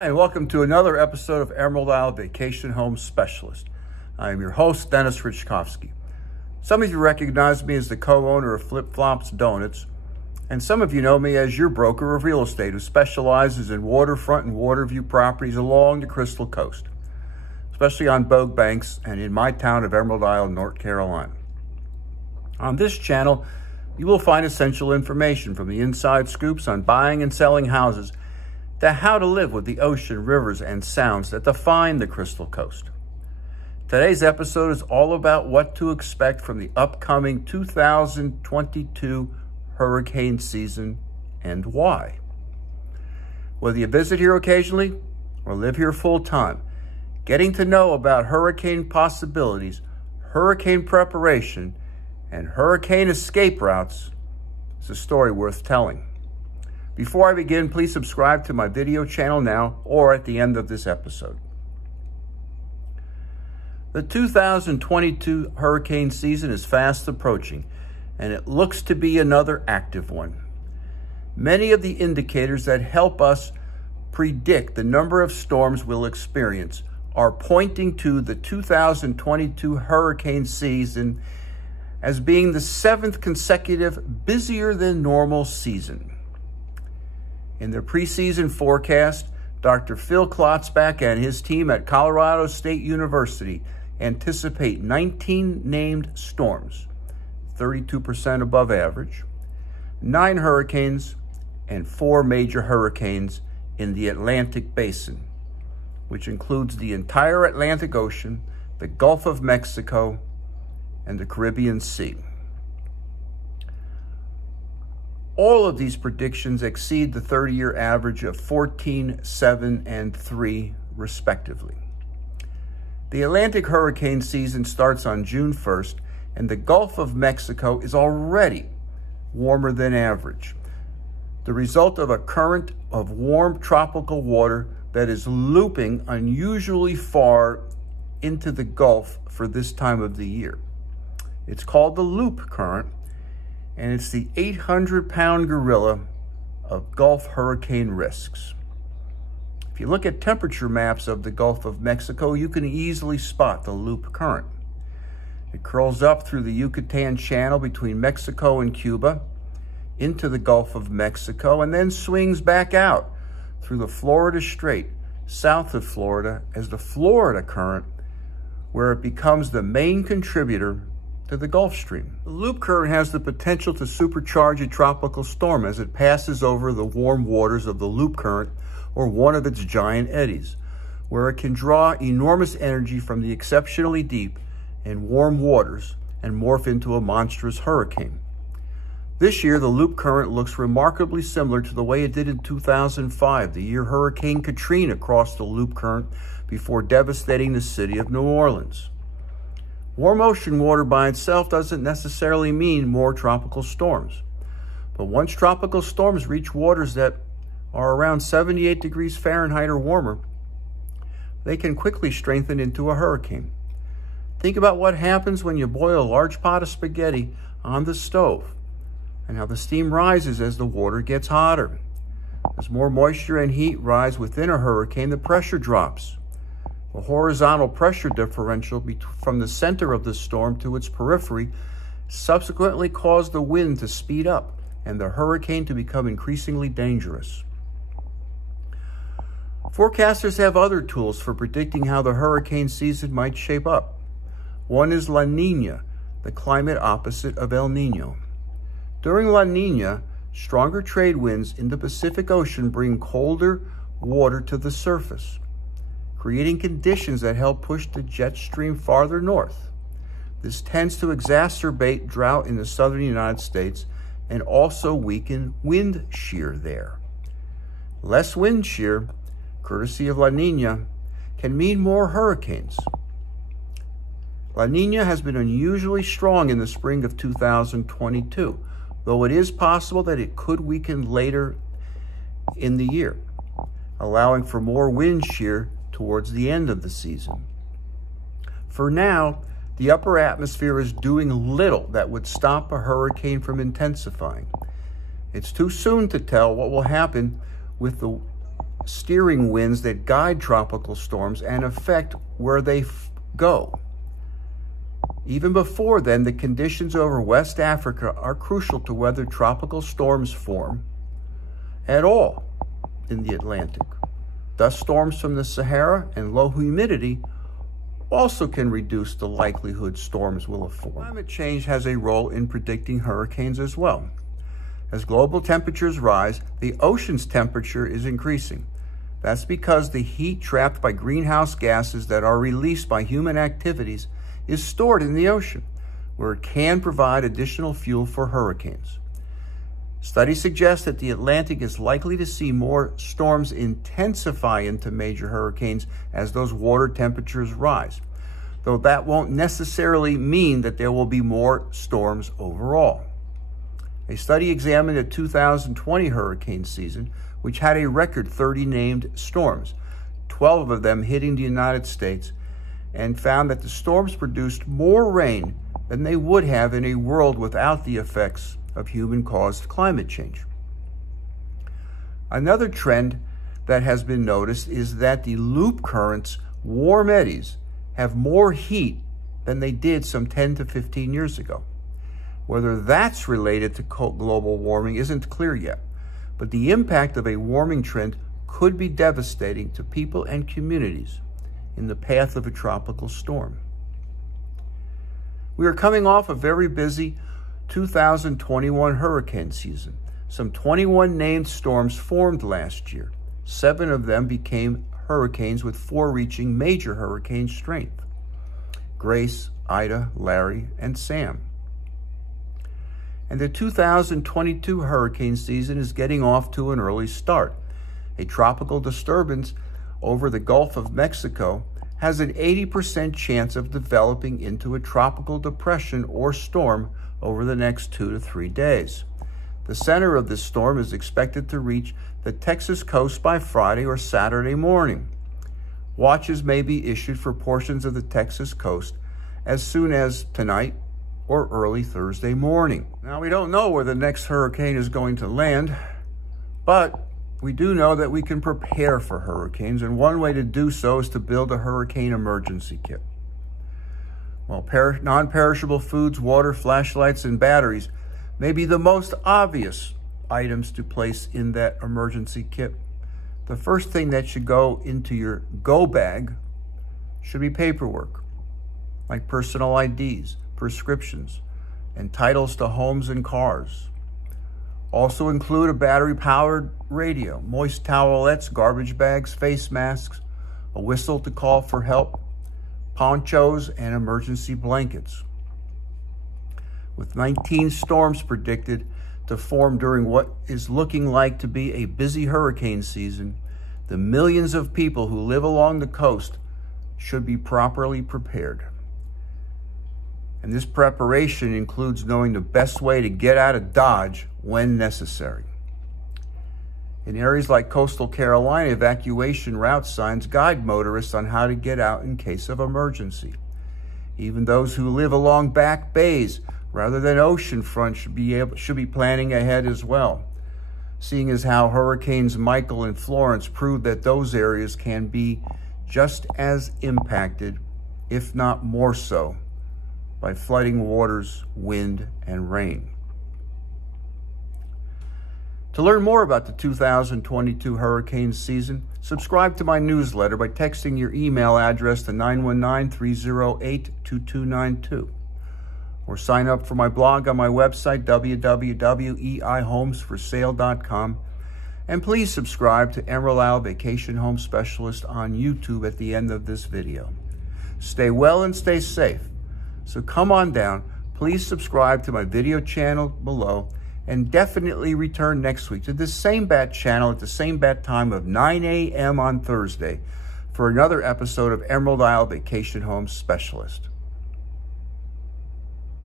And welcome to another episode of Emerald Isle Vacation Home Specialist. I am your host, Dennis Richkovsky. Some of you recognize me as the co-owner of Flip Flops Donuts, and some of you know me as your broker of real estate who specializes in waterfront and water view properties along the Crystal Coast, especially on boat banks and in my town of Emerald Isle, North Carolina. On this channel, you will find essential information from the inside scoops on buying and selling houses to how to live with the ocean, rivers, and sounds that define the Crystal Coast. Today's episode is all about what to expect from the upcoming 2022 hurricane season and why. Whether you visit here occasionally or live here full-time, getting to know about hurricane possibilities, hurricane preparation, and hurricane escape routes is a story worth telling. Before I begin, please subscribe to my video channel now or at the end of this episode. The 2022 hurricane season is fast approaching, and it looks to be another active one. Many of the indicators that help us predict the number of storms we'll experience are pointing to the 2022 hurricane season as being the 7th consecutive busier than normal season. In their preseason forecast, Dr. Phil Klotzbach and his team at Colorado State University anticipate 19 named storms, 32% above average, 9 hurricanes, and 4 major hurricanes in the Atlantic Basin, which includes the entire Atlantic Ocean, the Gulf of Mexico, and the Caribbean Sea. All of these predictions exceed the 30-year average of 14, 7, and 3, respectively. The Atlantic hurricane season starts on June 1st, and the Gulf of Mexico is already warmer than average, the result of a current of warm tropical water that is looping unusually far into the Gulf for this time of the year. It's called the loop current, and it's the 800-pound gorilla of Gulf hurricane risks. If you look at temperature maps of the Gulf of Mexico, you can easily spot the loop current. It curls up through the Yucatan Channel between Mexico and Cuba into the Gulf of Mexico, and then swings back out through the Florida Strait, south of Florida, as the Florida current, where it becomes the main contributor to the Gulf Stream. The loop current has the potential to supercharge a tropical storm as it passes over the warm waters of the loop current or one of its giant eddies, where it can draw enormous energy from the exceptionally deep and warm waters and morph into a monstrous hurricane. This year, the loop current looks remarkably similar to the way it did in 2005, the year Hurricane Katrina crossed the loop current before devastating the city of New Orleans. Warm ocean water by itself doesn't necessarily mean more tropical storms. But once tropical storms reach waters that are around 78 degrees Fahrenheit or warmer, they can quickly strengthen into a hurricane. Think about what happens when you boil a large pot of spaghetti on the stove and how the steam rises as the water gets hotter. As more moisture and heat rise within a hurricane, the pressure drops. A horizontal pressure differential from the center of the storm to its periphery subsequently caused the wind to speed up and the hurricane to become increasingly dangerous. Forecasters have other tools for predicting how the hurricane season might shape up. One is La Nina, the climate opposite of El Nino. During La Nina, stronger trade winds in the Pacific Ocean bring colder water to the surface, creating conditions that help push the jet stream farther north. This tends to exacerbate drought in the southern United States and also weaken wind shear there. Less wind shear, courtesy of La Nina, can mean more hurricanes. La Nina has been unusually strong in the spring of 2022, though it is possible that it could weaken later in the year, allowing for more wind shear towards the end of the season. For now, the upper atmosphere is doing little that would stop a hurricane from intensifying. It's too soon to tell what will happen with the steering winds that guide tropical storms and affect where they go. Even before then, the conditions over West Africa are crucial to whether tropical storms form at all in the Atlantic. Thus, storms from the Sahara and low humidity also can reduce the likelihood storms will form. Climate change has a role in predicting hurricanes as well. As global temperatures rise, the ocean's temperature is increasing. That's because the heat trapped by greenhouse gases that are released by human activities is stored in the ocean, where it can provide additional fuel for hurricanes. Studies suggest that the Atlantic is likely to see more storms intensify into major hurricanes as those water temperatures rise, though that won't necessarily mean that there will be more storms overall. A study examined the 2020 hurricane season, which had a record 30 named storms, 12 of them hitting the United States, and found that the storms produced more rain than they would have in a world without the effects of human-caused climate change. Another trend that has been noticed is that the loop currents, warm eddies, have more heat than they did some 10 to 15 years ago. Whether that's related to global warming isn't clear yet, but the impact of a warming trend could be devastating to people and communities in the path of a tropical storm. We are coming off a very busy 2021 hurricane season. Some 21 named storms formed last year. 7 of them became hurricanes, with 4 reaching major hurricane strength: Grace, Ida, Larry, and Sam. And the 2022 hurricane season is getting off to an early start. A tropical disturbance over the Gulf of Mexico has an 80% chance of developing into a tropical depression or storm over the next 2 to 3 days. The center of this storm is expected to reach the Texas coast by Friday or Saturday morning. Watches may be issued for portions of the Texas coast as soon as tonight or early Thursday morning. Now, we don't know where the next hurricane is going to land, but we do know that we can prepare for hurricanes, and one way to do so is to build a hurricane emergency kit. While non-perishable foods, water, flashlights, and batteries may be the most obvious items to place in that emergency kit, the first thing that should go into your go bag should be paperwork, like personal IDs, prescriptions, and titles to homes and cars. Also include a battery-powered radio, moist towelettes, garbage bags, face masks, a whistle to call for help, ponchos, and emergency blankets. With 19 storms predicted to form during what is looking like to be a busy hurricane season, the millions of people who live along the coast should be properly prepared. And this preparation includes knowing the best way to get out of Dodge when necessary. In areas like coastal Carolina, evacuation route signs guide motorists on how to get out in case of emergency. Even those who live along back bays rather than oceanfront should be planning ahead as well, seeing as how Hurricanes Michael and Florence proved that those areas can be just as impacted, if not more so, by flooding waters, wind, and rain. To learn more about the 2022 hurricane season, subscribe to my newsletter by texting your email address to 919-308-2292, or sign up for my blog on my website, www.eihomesforsale.com, and please subscribe to Emerald Isle Vacation Home Specialist on YouTube at the end of this video. Stay well and stay safe. So come on down, please subscribe to my video channel below, and definitely return next week to this same bat channel at the same bat time of 9 a.m. on Thursday for another episode of Emerald Isle Vacation Home Specialist.